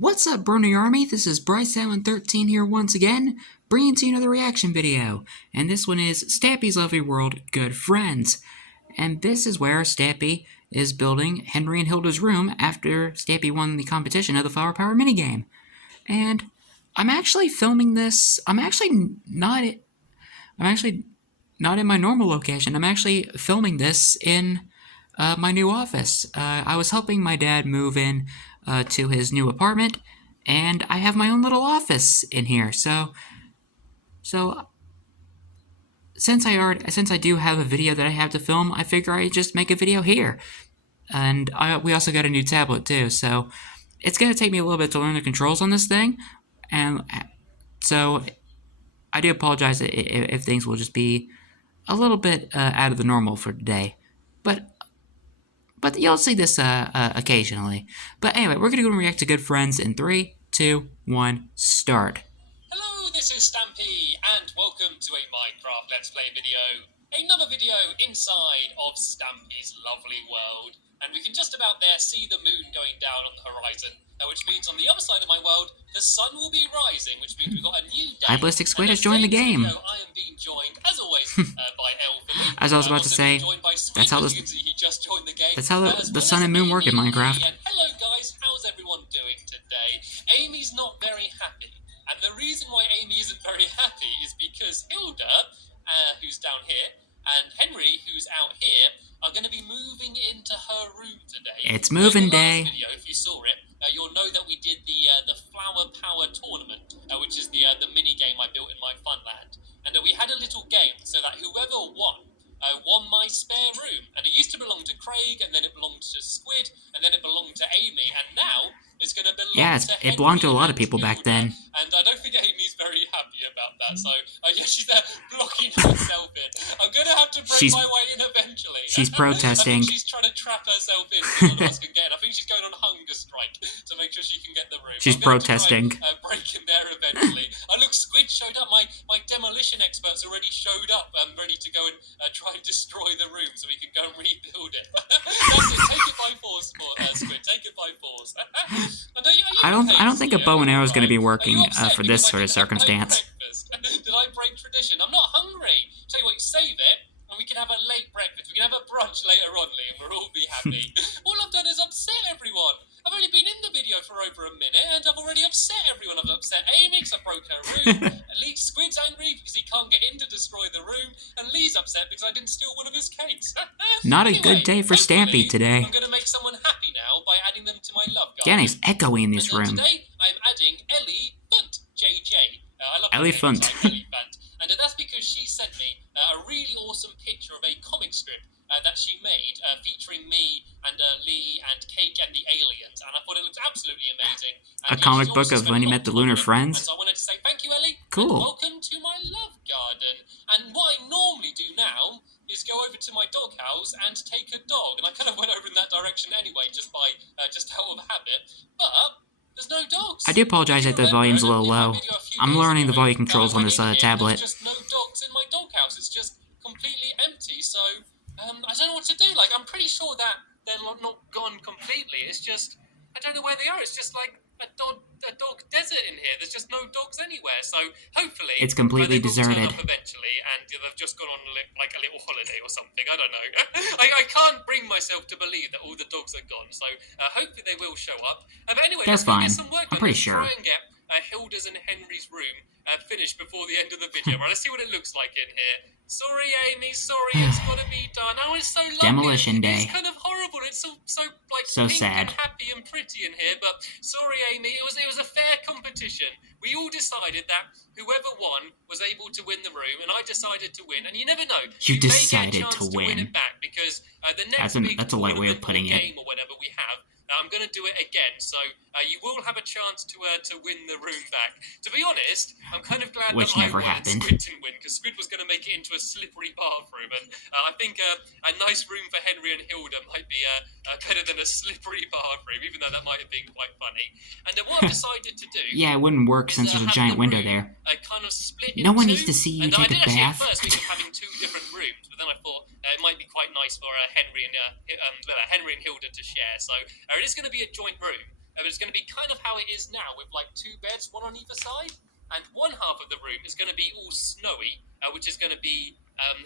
What's up, Brony Army? This is BryceAllen13 here once again, bringing to you another reaction video. And this one is Stampy's Lovely World Good Friends. And this is where Stampy is building Henry and Hilda's room after Stampy won the competition of the Flower Power minigame. And I'm actually filming this. I'm actually not in my normal location. I'm actually filming this in my new office. I was helping my dad move in to his new apartment, and I have my own little office in here. So since I do have a video that I have to film, I figure I just make a video here. And we also got a new tablet too, so it's gonna take me a little bit to learn the controls on this thing, and so I do apologize if things will just be a little bit out of the normal for today, but you'll see this occasionally. But anyway, we're gonna go and react to Good Friends in 3, 2, 1, start. Hello, this is Stampy, and welcome to a Minecraft Let's Play video. Another video inside of Stampy's lovely world. And we can just about there see the moon going down on the horizon, which means on the other side of my world, the sun will be rising, which means we've got a new day. Ballistic Squid has joined the game. I am being joined, as always, by Elvie. As I was about to say, that's how the sun and moon work in Minecraft. And hello guys, how's everyone doing today? Amy's not very happy. And the reason why Amy isn't very happy is because Hilda, who's down here, and Henry, who's out here, are going to be moving into her room today. It's moving day. Video, if you saw it, you'll know that we did the Flower Power tournament, which is the mini game I built in my Funland, and we had a little game so that whoever won my spare room, and it used to belong to Craig, and then it belonged to Squid, and then it belonged to Amy, and now it's going to belong to Henry. It belonged to a lot of people back then. And I don't think Amy's very happy about that, so yeah, she's there blocking herself in. I'm going to have to break my way in eventually. She's protesting. I think she's trying to trap herself in so none of us can get in. I think she's going on hunger strike to make sure she can get the room. She's protesting. Break in there eventually. Look, Squid showed up. My demolition experts already showed up and ready to go and try and destroy the room so we can go and rebuild it. That's it. Take it by force, Squid. Take it by force. I don't think a bow and arrow is going to be working for this sort of circumstance. Did I break tradition? I'm not hungry. Tell you what, save it, and we can have a late breakfast. We can have a brunch later on, Lee, and we'll all be happy. All I've done is upset everyone. I've only been in the video for over a minute, and I've already upset everyone. I've upset Amy because I broke her room. Squid's angry because he can't get in to destroy the room, and Lee's upset because I didn't steal one of his cakes. Not a good day for Stampy today. I'm going to make someone happy now by adding them to my love garden. Again, it's echoey in this room. Today, I'm adding Ellie Funt, JJ. I love Ellie Funt. And that's because she sent me a really awesome picture of a comic strip that she made featuring me and Lee and Cake and the aliens, and I thought it looked absolutely amazing. A comic book of when you met the Lunar Friends. So I wanted to say thank you, Ellie. Cool. And welcome to my love garden. And what I normally do now is go over to my doghouse and take a dog, and I kind of went over in that direction anyway, just out of habit. But there's no dogs. I do apologize that the volume's a little low. I'm learning the volume controls on this tablet. There's just no dogs in my doghouse. It's just completely empty. So I don't know what to do. Like, I'm pretty sure that they're not gone completely. It's just I don't know where they are. It's just like a dog desert in here. There's just no dogs anywhere. So hopefully it's completely deserted. Turn up eventually, and they've just gone on like a little holiday or something. I don't know. I can't bring myself to believe that all the dogs are gone. So hopefully they will show up. But anyway, that's fine. Get some work I'm pretty sure. Try and get Hilda's and Henry's room finished before the end of the video. Right, let's see what it looks like in here. Sorry, Amy. Sorry, it's got to be done. Oh, it's so lovely. Demolition day. It's kind of horrible. It's so like so pink sad. and happy and pretty in here. But sorry, Amy. It was a fair competition. We all decided that whoever won was able to win the room, and I decided to win. And you never know. You decided to win it back because the next that's a light way of putting it. Game or whatever we have. I'm going to do it again, so you will have a chance to win the room back. To be honest, I'm kind of glad Which that never I won happened. and Squid didn't win, because Squid was going to make it into a slippery bathroom, and I think a nice room for Henry and Hilda might be better than a slippery bathroom, even though that might have been quite funny. And what I've decided to do... Yeah, it wouldn't work since there's a giant window there. Kind of split no one two, needs to see you and take a bath. I did actually at first think of having two different rooms, but then I thought it might be quite nice for Henry and Hilda to share. So it is going to be a joint room. but it's going to be kind of how it is now, with like 2 beds, one on either side, and one half of the room is going to be all snowy, which is going to be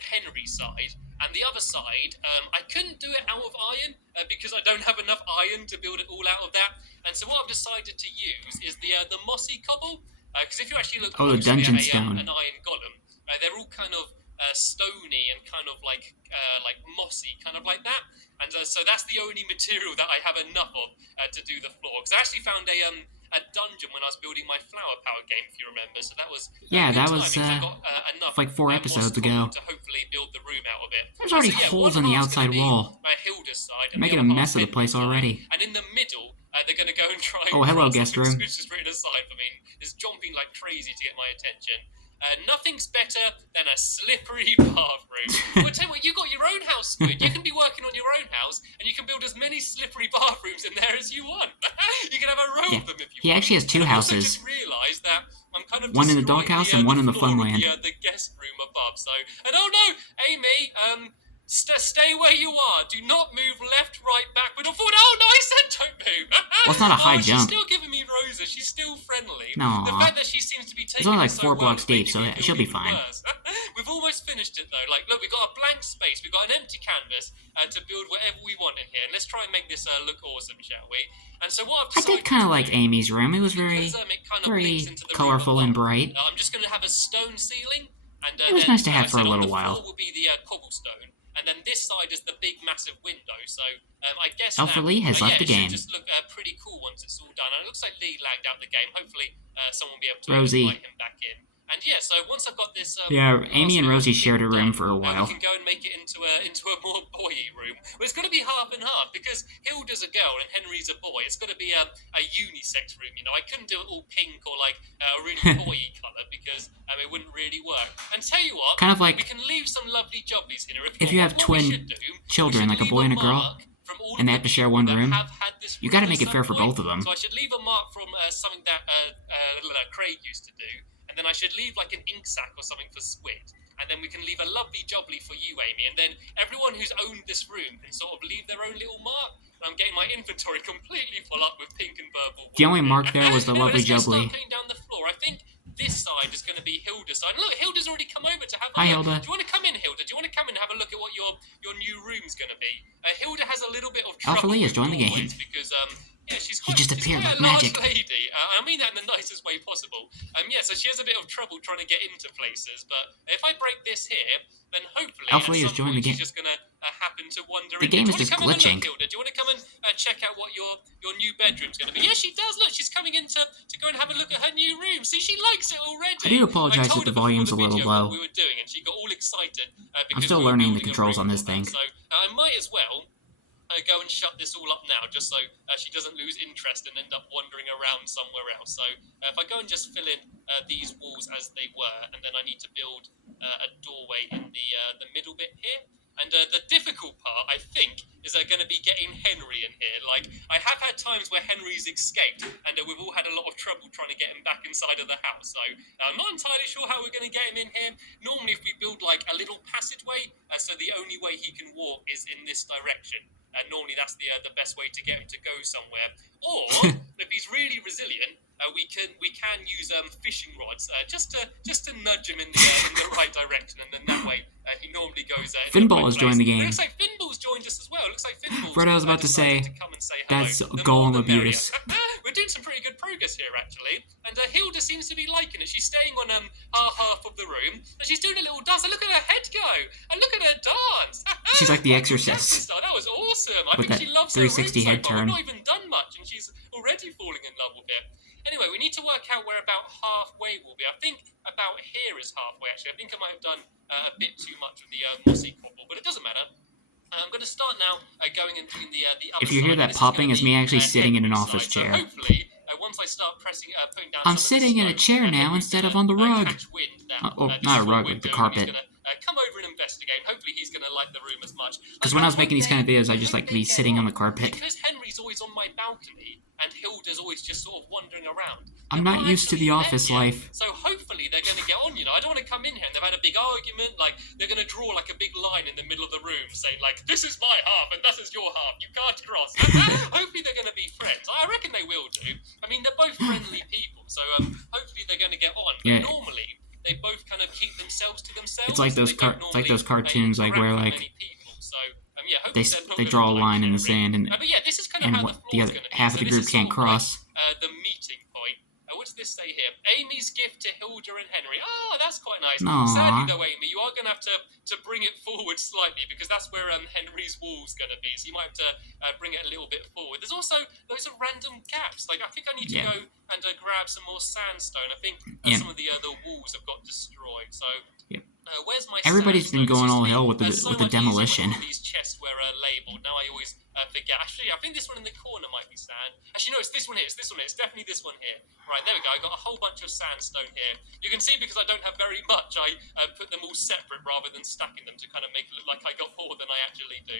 Henry's side, and the other side, I couldn't do it out of iron because I don't have enough iron to build it all out of that, and so what I've decided to use is the mossy cobble, because if you actually look Oh, the dungeon at stone. an iron golem, they're all kind of stony and kind of like mossy, kind of like that. And so that's the only material that I have enough of to do the floor. Because I actually found a dungeon when I was building my flower power game, if you remember. So that was that was I got enough like 4 episodes ago. to hopefully build the room out of it. There's already holes in the outside wall. Hilda's side, You're making a mess of the place already. And in the middle, they're going to go and try. Oh, hello, guest room. Which is written aside for me. It's jumping like crazy to get my attention. Nothing's better than a slippery bathroom. Well, tell you what, you got your own house, Squid. You can be working on your own house, and you can build as many slippery bathrooms in there as you want. You can have a row of them if you want. He actually has 2 houses. I just realised that I'm kind of one in the doghouse and one in the funland. The guest room above. So, and oh no, Amy, stay where you are. Do not move left, right, backward, or forward. Oh no, I said don't move. Well, it's not a high jump. She's still giving me roses. She's still friendly. No. The fact that she seems to be taking it's only like it 4 so blocks well, deep, so she'll be fine. We've almost finished it though. Like, look, we've got a blank space. We've got an empty canvas to build whatever we want in here. And let's try and make this look awesome, shall we? And so what I've decided I did kind of like Amy's room. It was very, very colorful and bright. I'm just going to have a stone ceiling. And, it was nice to have for a little while. The floor will be the cobblestone. And then this side is the big, massive window. So I guess Alpha Lee has left the game. It should just look pretty cool once it's all done. And it looks like Lee lagged out the game. Hopefully, someone will be able to invite him back in. And yeah, so once I've got this, Amy and Rosie shared a room for a while. We can go and make it into a more boy-y room. Well, it's got to be half and half because Hilda's a girl and Henry's a boy. It's got to be a unisex room. You know, I couldn't do it all pink or like a really boy-y colour because it wouldn't really work. And tell you what, kind of like we can leave some lovely jobbies in here. If you have twin children, like a boy and a girl, and they have to share one room, you got to make it fair for both of them. So I should leave a mark from something that Craig used to do. And then I should leave like an ink sac or something for Squid. And then we can leave a lovely jubbly for you, Amy. And then everyone who's owned this room can sort of leave their own little mark. And I'm getting my inventory completely full up with pink and purple. The only mark there was the lovely jubbly. Let's start putting down the floor. I think this side is going to be Hilda's side. And look, Hilda's already come over to have a Hi, look. Hilda. Do you want to come in, Hilda? Do you want to come in and have a look at what your new room's going to be? Hilda has a little bit of trouble Alpha Lee has joined the game. Because she's he just appeared like a large magic. lady. I mean that in the nicest way possible. So she has a bit of trouble trying to get into places. But if I break this here, then hopefully Alpha Lee has joined the game. She's just going to happen to wander in. The game is just glitching. Do you want to come and check out what your new bedroom's going to be? Yeah, she does. Look, she's coming in to go and have a look at her new room. See, she likes it already. I do apologize if the volume's a little low. What we were doing, and she got all excited. I'm still learning the controls on this thing. So I might as well go and shut this all up now, just so she doesn't lose interest and end up wandering around somewhere else. So if I go and just fill in these walls as they were, and then I need to build a doorway in the middle bit here. And the difficult part, I think, is going to be getting Henry in here. Like, I have had times where Henry's escaped, and we've all had a lot of trouble trying to get him back inside of the house. So I'm not entirely sure how we're going to get him in here. Normally, if we build, like, a little passageway, so the only way he can walk is in this direction. Normally, that's the best way to get him to go somewhere. Or, if he's really resilient, we can use fishing rods just to nudge him in the right direction, and then that way he normally goes. Finball has joined the game. It looks like Finball's joined us as well. It looks like Finball's Frodo was about to say that's Golem abuse. We're doing some pretty good progress here, actually. And Hilda seems to be liking it. She's staying on our half of the room, and she's doing a little dance. And look at her head go, and look at her dance. She's like the Exorcist. That was awesome. I With think that she loves 360 her room head so far. turn. We've not even done much, and she's already falling in love with it. Anyway, we need to work out where about halfway will be. I think about here is halfway, actually. I think I might have done a bit too much of the mossy cobble, but it doesn't matter. I'm going to start now going and doing the other If you hear that popping, it's me actually sitting in an office chair. So hopefully, once I start pressing, putting down I'm sitting in a chair now instead of on the rug. Oh, not a rug, like the carpet. come over and investigate. Hopefully he's going to like the room as much. Because when I was making these kind of videos, I just like to be sitting on the carpet. Because Henry's always on my balcony and Hilda's always just sort of wandering around. I'm not used to the office life. So hopefully they're going to get on, you know. I don't want to come in here and they've had a big argument. Like, they're going to draw like a big line in the middle of the room saying, like, this is my half and this is your half. You can't cross. Hopefully they're going to be friends. I reckon they will do. I mean, they're both friendly people. So hopefully they're going to get on. But normally, they both kind of keep themselves to themselves. It's like those cartoons, like where like they draw a line in the sand, and this is kind of how the other half of the group can't cross. The meeting point. What does this say here? Amy's gift to Hilda and Henry. Oh, that's quite nice. Aww. Sadly, though, Amy, you are going to have to bring it forward slightly because that's where Henry's wall's going to be. So you might have to bring it a little bit forward. There's also loads of random gaps. Like I think I need to go and grab some more sandstone. I think some of the walls have got destroyed. So. Where's my Everybody's been going all hell with the demolition. These chests were labelled. Now I always forget. Actually, I think this one in the corner might be sand. Actually, no, it's this one here. It's this one here. It's definitely this one here. Right, there we go. I got a whole bunch of sandstone here. You can see because I don't have very much, I put them all separate rather than stacking them to kind of make it look like I got more than I actually do.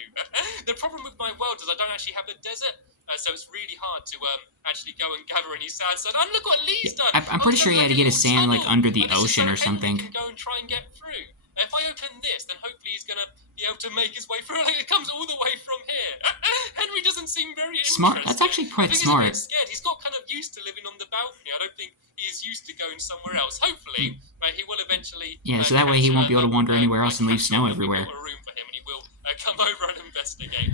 The problem with my world is I don't actually have a desert. So it's really hard to actually go and gather any sandstone. And look what Lee's done! I'm pretty sure he had to get his sand like under the ocean or something. Can go and try and get through. If I open this, then hopefully he's going to be able to make his way through. Like, it comes all the way from here. Henry doesn't seem very smart. That's actually quite smart. He's a bit scared. He's got kind of used to living on the balcony. I don't think he's used to going somewhere else. Hopefully, he will eventually... Yeah, so that way he won't be able to wander anywhere else and leave snow everywhere. A room for him, and he will come over and investigate.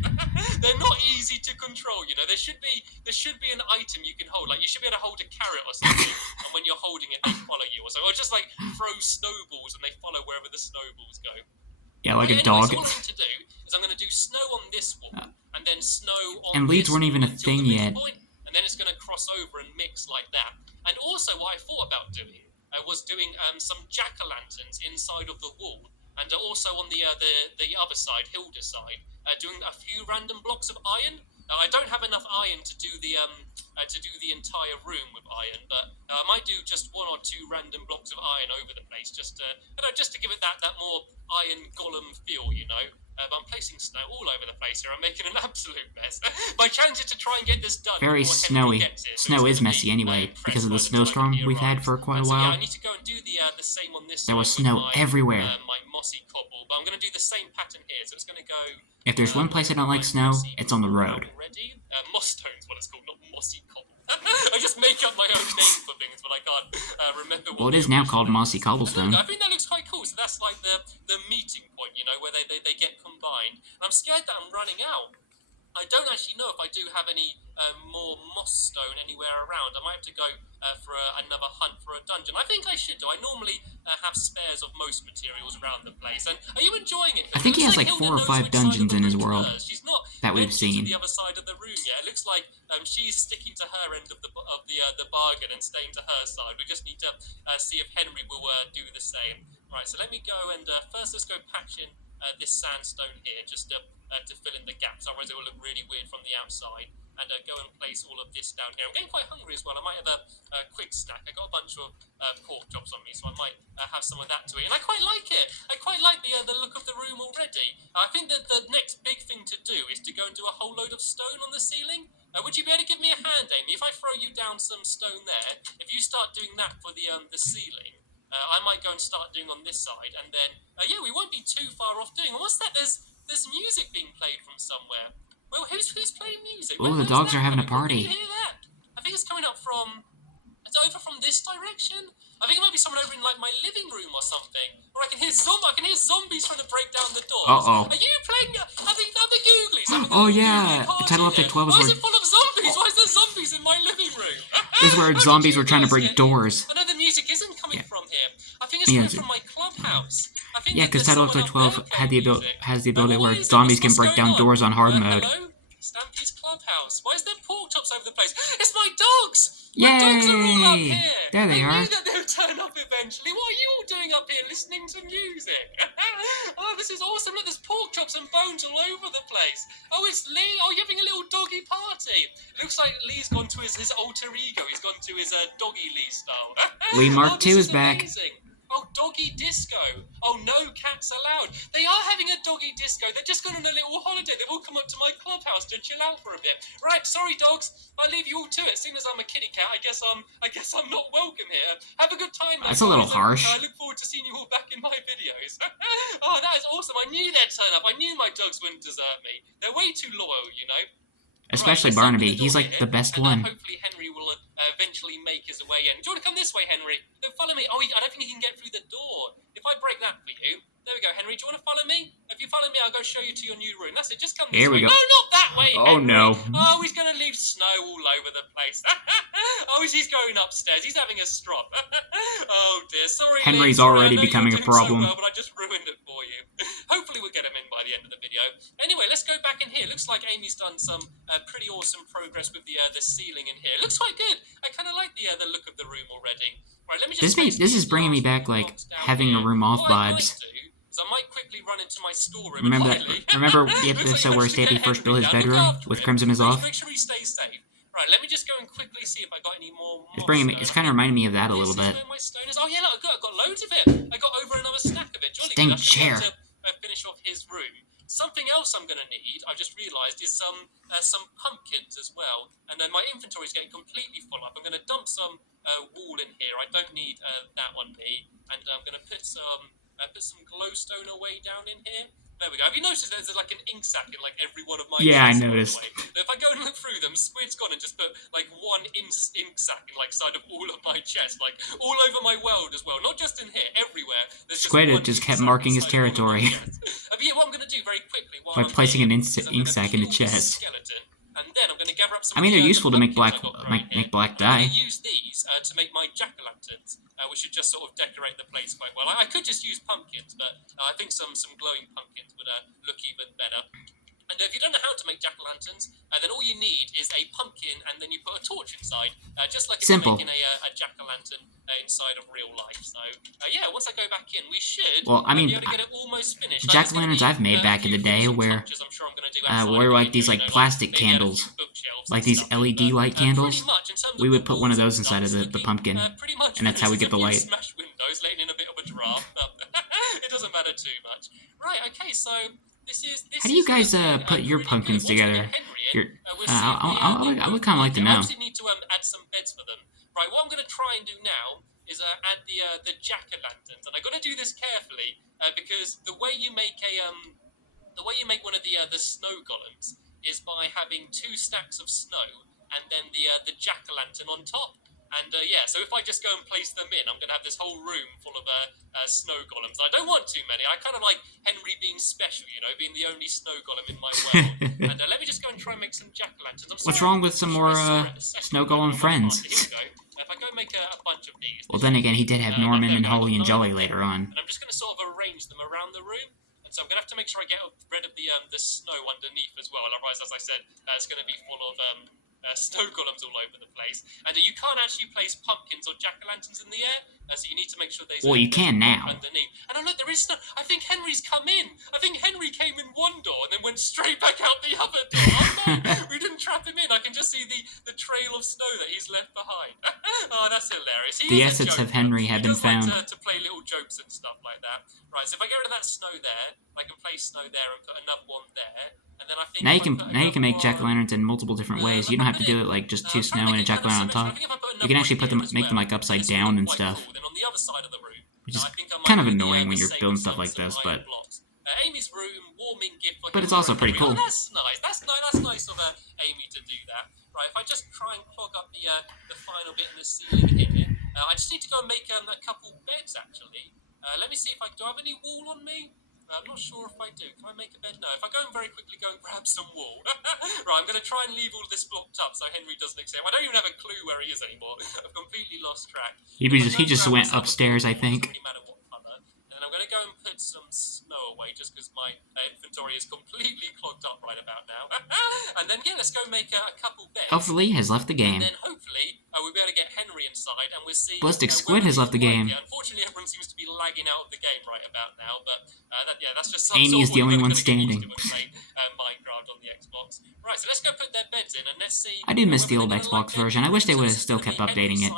They're not easy to control, you know. There should be an item you can hold. Like, you should be able to hold a carrot or something, and when you're holding it, they follow you or so. Or just, like, throw snowballs and they follow wherever the snowballs go. Yeah, like a dog. So what I'm going to do is I'm going to do snow on this wall, and then snow on and leads weren't even a thing yet. And then it's going to cross over and mix like that. And also what I thought about doing was doing some jack-o'-lanterns inside of the wall, and also on the other side, Hilda's side, doing a few random blocks of iron. I don't have enough iron to do the entire room with iron, but I might do just one or two random blocks of iron over the place, just to give it that more iron golem feel, you know. But I'm placing snow all over the place here. I'm making an absolute mess. My challenge is to try and get this done. Very snowy. Snow is messy anyway because of the snowstorm we've had for quite a while. I need to go and do the same on this. There was snow everywhere. My mossy cobble, but I'm going to do the same pattern here. So it's going to go. If there's one place I don't like snow, it's on the road. Moss stone's what it's called, not mossy cobble. I just make up my own name for things, but I can't remember what. Well, it is now called mossy cobblestone. I think that looks quite cool. So that's like the meeting point, you know, where they get combined. And I'm scared that I'm running out. I don't actually know if I do have any more moss stone anywhere around. I might have to go for another hunt for a dungeon. I think I should do. I normally have spares of most materials around the place. And are you enjoying it? I think he has like 4 or 5 dungeons in his world that we've seen. To the other side of the room, yeah. It looks like she's sticking to her end of the bargain and staying to her side. We just need to see if Henry will do the same. Right. So let me go and first let's go patch in this sandstone here just to fill in the gaps. Otherwise, it will look really weird from the outside. And go and place all of this down here. I'm getting quite hungry as well. I might have a quick snack. I got a bunch of pork chops on me, so I might have some of that to eat. And I quite like it. I quite like the look of the room already. I think that the next big thing to do is to go and do a whole load of stone on the ceiling. Would you be able to give me a hand, Amy? If I throw you down some stone there, if you start doing that for the ceiling, I might go and start doing on this side, and then we won't be too far off doing. And what's that? There's music being played from somewhere. Well, who's playing music? Oh, the dogs are having a party. Can you hear that? I think it's coming up from. It's over from this direction. I think it might be someone over in like my living room or something. Or I can hear zombies trying to break down the doors. Uh-oh. Are you playing? Are the googlies? Oh yeah, Title Update 12 was where. Why is it full of zombies? Why is there zombies in my living room? This is where zombies were trying to break doors. I know the music isn't coming from here. I think it's coming from my clubhouse. Yeah, because Title Update 12 has the ability where zombies can break down doors on hard mode. Hello? Stampy's clubhouse. Why is there pork chops over the place? It's my dogs! Yay! My dogs are all up here! There they are. I knew that they would turn up eventually. What are you all doing up here listening to music? Oh, this is awesome. Look, there's pork chops and bones all over the place. Oh, it's Lee. Oh, you're having a little doggy party. It looks like Lee's gone to his alter ego. He's gone to his doggy Lee style. Lee Mark II is back. Amazing. Oh, doggy disco. Oh, no cats allowed. They are having a doggy disco. They're just gone on a little holiday. They've all come up to my clubhouse to chill out for a bit. Right, sorry, dogs. I'll leave you all to it. Seeing as I'm a kitty cat, I guess I'm not welcome here. Have a good time, though, That's a little guys. harsh. I look forward to seeing you all back in my videos. Oh, that is awesome. I knew they'd turn up. I knew my dogs wouldn't desert me. They're way too loyal, you know. Especially Right, Barnaby. He's like the best one. Hopefully Henry will eventually make his way in. Do you want to come this way, Henry? No, follow me. Oh, I don't think he can get through the door. If I break that for you. There we go, Henry. Do you want to follow me? If you follow me, I'll go show you to your new room. That's it. Just come this Here we way. go. No, not that way, Oh, Henry. no. Oh, he's going to leave snow all over the place. Oh, he's going upstairs. He's having a strop. Oh, dear. Sorry, Henry's Liam. already Sorry, I know becoming you're a doing problem. So well, but I just ruined it for you. Hopefully we'll get him in by the end of the video. Anyway, let's go back in here. Looks like Amy's done some pretty awesome progress with the ceiling in here. It looks quite good. I kind of like the look of the room already. Right, let me just This is bringing me back, like, having a room off vibes. I might quickly run into my storeroom. Remember the episode where Stampy first built his bedroom with Crimson is off? Make sure he stays safe. Right, let me just go and quickly see if I got any more. It's kind of reminding me of that a little bit. Oh yeah, look, I got loads of it. I got over another stack of it. Jolly Dang good. chair. To finish off his room. Something else I'm going to need, I've just realised, is some pumpkins as well. And then my inventory is getting completely full up. I'm going to dump some wool in here. I don't need that one, me. And I'm going to put some glowstone away down in here. There we go. Have you noticed there's like an ink sac in like every one of my Yeah, I chests, noticed. If I go and look through them, Squid's gone and just put like one ink sac in like side of all of my chest, like all over my world as well. Not just in here, everywhere. Squid just kept marking his territory. But yeah, what I'm going to do very quickly by placing an ink sac in the chest. And then I'm going to gather up some. I mean, they're useful to make black dye. Use these to make my jack-o'-lanterns, which should just sort of decorate the place quite well. I could just use pumpkins, but I think some glowing pumpkins would look even better. And if you don't know how to make jack-o'-lanterns, then all you need is a pumpkin, and then you put a torch inside, just like if you're making a jack-o'-lantern inside of real life. So yeah, once I go back in, we should be able to get it almost finished. The jack-o'-lanterns I've made back in the day were like these like plastic candles, like these LED light candles. We would put one of those inside of the pumpkin, and that's how we get the light. Smash windows, letting in a bit of a draft. It doesn't matter too much. Right. Okay. So. How do you guys put your pumpkins together? I would kind of like to know. I actually need to add some beds for them. Right, what I'm going to try and do now is add the jack-o'-lanterns, and I got to do this carefully because the way you make one of the snow golems is by having 2 stacks of snow and then the jack-o'-lantern on top. And yeah, so if I just go and place them in, I'm going to have this whole room full of snow golems. And I don't want too many. I kind of like Henry being special, you know, being the only snow golem in my world. And let me just go and try and make some jack-o'-lanterns. What's wrong with some more snow golem friends? Here we go. If I go make a bunch of these... Well, then again, he did have Norman and Holly and Jolly later on. And I'm just going to sort of arrange them around the room. And so I'm going to have to make sure I get rid of the snow underneath as well. Otherwise, as I said, it's going to be full of... snow golems all over the place, and you can't actually place pumpkins or jack-o'-lanterns in the air, so you need to make sure there's. Well, you can now. Underneath. And oh look, there is snow. I think Henry's come in. I think Henry came in one door and then went straight back out the other door. Oh no, we didn't trap him in. I can just see the trail of snow that he's left behind. Oh, that's hilarious. The assets of Henry have been found. Like to play little jokes and stuff like that. Right, so if I get rid of that snow there, I can place snow there and put another one there. And then I think now you can make jack-o'-lanterns in multiple different ways. You don't have to do it like just 2 snow and a jack-o'-lantern on top. You can actually make them like upside down and stuff. Which is kind of annoying when you're building stuff like this, but Amy's room, warming gift. But it's also pretty cool. Oh, that's nice. That's nice of Amy to do that. Right, if I just try and clog up the final bit in the ceiling here, I just need to go and make a couple beds actually. Let me see if do I have any wool on me? I'm not sure if I do. Can I make a bed? No. If I go and very quickly go and grab some wool. Right, I'm going to try and leave all this blocked up so Henry doesn't escape. I don't even have a clue where he is anymore. I've completely lost track. He just went upstairs, I think. No matter what colour. And then I'm going to go and put some snow away just because my inventory is completely clogged up right about now. And then, yeah, let's go make a couple beds. Hopefully, has left the game. And then hopefully we'll be able to get Henry inside and we'll see... Ballistic Squid has left the game. Unfortunately, everyone seems to be lagging out of the game right about now, but that's just Amy is the only one standing. Minecraft on the Xbox. Right, so let's go put their beds in and let's see... I do miss the old Xbox version. I wish they would have still kept updating it.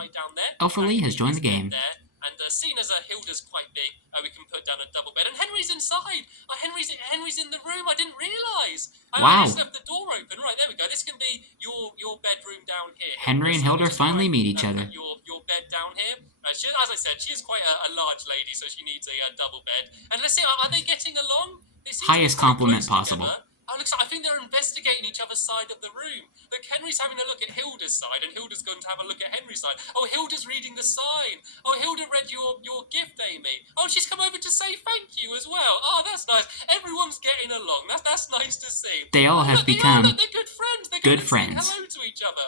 Alpha Lee has joined the game. And seeing as Hilda's quite big, we can put down a double bed. And Henry's inside. Henry's in the room. I didn't realise. I just Wow. left the door open. Right, there we go. This can be your bedroom down here. Henry and Hilda finally meet each other. Put your bed down here. As I said, she is quite a large lady, so she needs a double bed. And let's see, are they getting along? They seem Highest to be quite compliment close possible. together. Oh, looks like I think they're investigating each other's side of the room. Look, Henry's having a look at Hilda's side, and Hilda's going to have a look at Henry's side. Oh, Hilda's reading the sign. Oh, Hilda read your gift, Amy. Oh, she's come over to say thank you as well. Oh, that's nice. Everyone's getting along. That's nice to see. They all have become they're good friends. They're good going friends. to say hello to each other.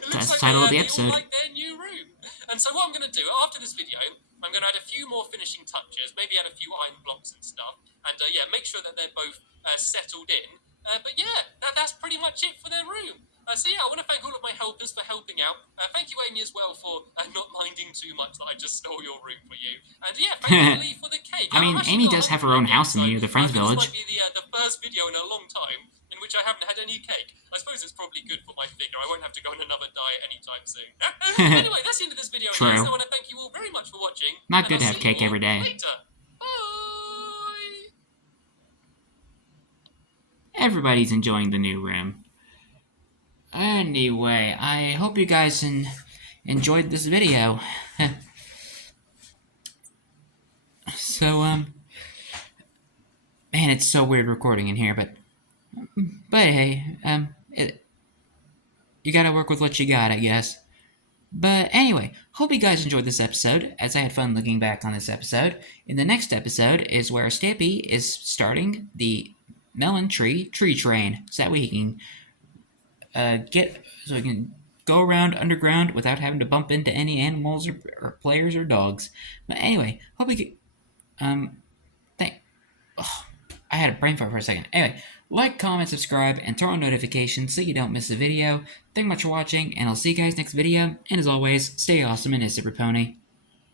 It That's looks the like title of the they episode. all like their new room. And so what I'm going to do after this video, I'm going to add a few more finishing touches, maybe add a few iron blocks and stuff, and make sure that they're both settled in. But yeah, that's pretty much it for their room. So yeah, I want to thank all of my helpers for helping out. Thank you, Amy, as well, for not minding too much that I just stole your room for you. And yeah, thank you, Lee, for the cake. I mean, Amy does have her own house near the Friends Village. This might be the first video in a long time in which I haven't had any cake. I suppose it's probably good for my figure. I won't have to go on another diet anytime soon. Anyway, that's the end of this video, True. guys. I want to thank you all very much for watching. Not good to I'll have see you cake every all day. later. Bye! Everybody's enjoying the new room. Anyway, I hope you guys enjoyed this video. So, man, it's so weird recording in here, but hey, you gotta work with what you got, I guess. But anyway, hope you guys enjoyed this episode, as I had fun looking back on this episode. In the next episode is where Stampy is starting the melon tree train, so that way he can so he can go around underground without having to bump into any animals or players or dogs. But anyway, hope you get I had a brain fart for a second. Anyway, like, comment, subscribe, and turn on notifications so you don't miss a video. Thank you much for watching, and I'll see you guys next video. And as always, stay awesome and S3EP19.